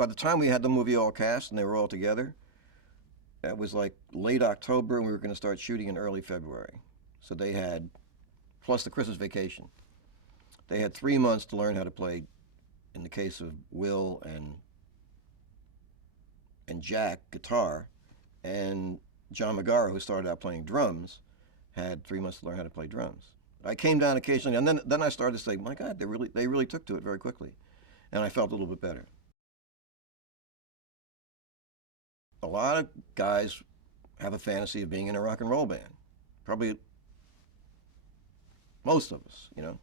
by the time we had the movie all cast and they were all together, that was like late October, and we were going to start shooting in early February. So they had, plus the Christmas vacation, they had 3 months to learn how to play, in the case of Will and Jack, guitar, and John Magara, who started out playing drums, had 3 months to learn how to play drums. I came down occasionally, and then I started to say, my God, they really took to it very quickly, and I felt a little bit better. A lot of guys have a fantasy of being in a rock and roll band. Probably most of us, you know.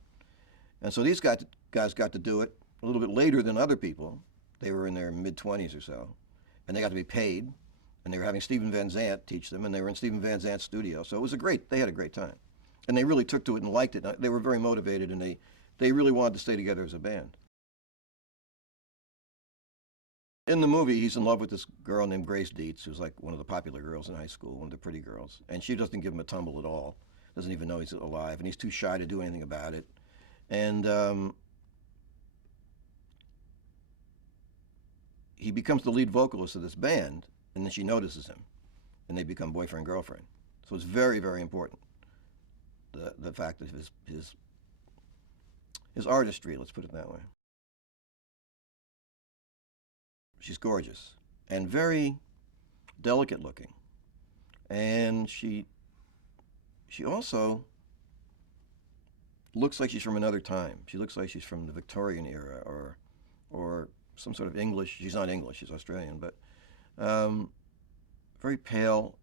And so these guys got to do it a little bit later than other people. They were in their mid-20s or so, and they got to be paid, and they were having Steven Van Zandt teach them, and they were in Steven Van Zandt's studio. So it was they had a great time. And they really took to it and liked it. They were very motivated, and they really wanted to stay together as a band. In the movie, he's in love with this girl named Grace Dietz, who's like one of the popular girls in high school, one of the pretty girls. And she doesn't give him a tumble at all, doesn't even know he's alive, and he's too shy to do anything about it. And he becomes the lead vocalist of this band, and then she notices him, and they become boyfriend-girlfriend. So it's very, very important, the fact of his artistry, let's put it that way. She's gorgeous and very delicate looking, and she also looks like she's from another time. She looks like she's from the Victorian era or some sort of English. She's not English, she's Australian, but very pale,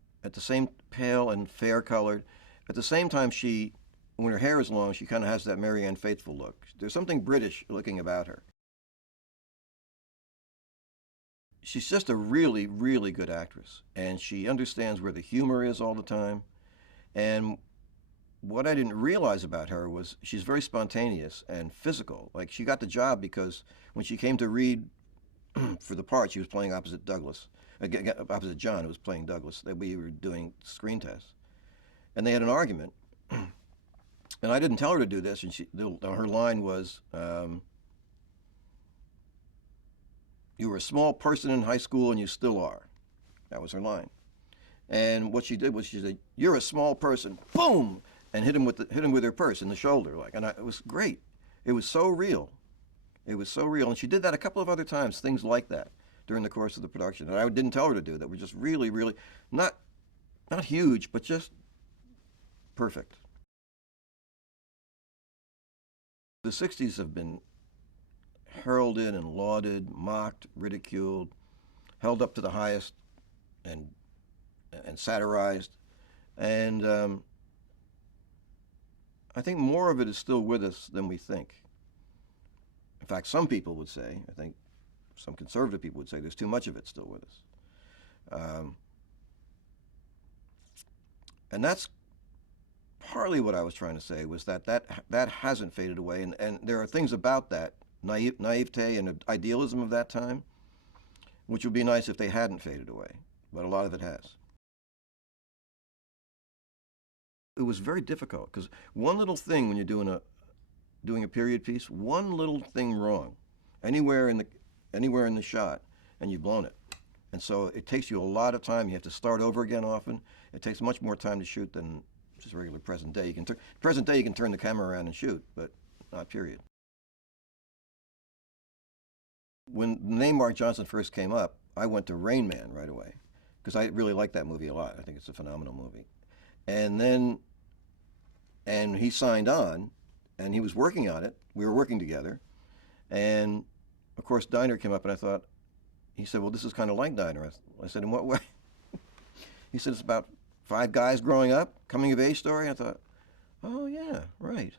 pale and fair colored. At the same time, when her hair is long, she kind of has that Marianne Faithfull look. There's something British looking about her. She's just a really, really good actress, and she understands where the humor is all the time. And what I didn't realize about her was she's very spontaneous and physical. Like, she got the job because when she came to read for the part, she was playing opposite Douglas, opposite John, who was playing Douglas. That we were doing screen tests, and they had an argument. And I didn't tell her to do this, and her line was, "You were a small person in high school, and you still are." That was her line. And what she did was she said, "You're a small person," boom, and hit him with her purse in the shoulder, like. And it was great. It was so real. It was so real. And she did that a couple of other times, things like that, during the course of the production. And I didn't tell her to do that. We're just really, really not huge, but just perfect. The 60s have been heralded and lauded, mocked, ridiculed, held up to the highest, and satirized. And I think more of it is still with us than we think. In fact, some people would say, I think some conservative people would say, there's too much of it still with us. And that's partly what I was trying to say, was that hasn't faded away. And there are things about that naivete and idealism of that time, which would be nice if they hadn't faded away, but a lot of it has. It was very difficult because one little thing when you're doing a period piece, one little thing wrong, anywhere in the shot, and you've blown it. And so it takes you a lot of time. You have to start over again often. It takes much more time to shoot than just regular present day. Present day you can turn the camera around and shoot, but not period. When the name Mark Johnson first came up, I went to Rain Man right away because I really like that movie a lot. I think it's a phenomenal movie. And he signed on, and he was working on it. We were working together, and of course Diner came up, and I thought, he said, "Well, this is kind of like Diner." I said, "In what way?" He said, "It's about 5 guys growing up, coming of age story." I thought, "Oh yeah, right."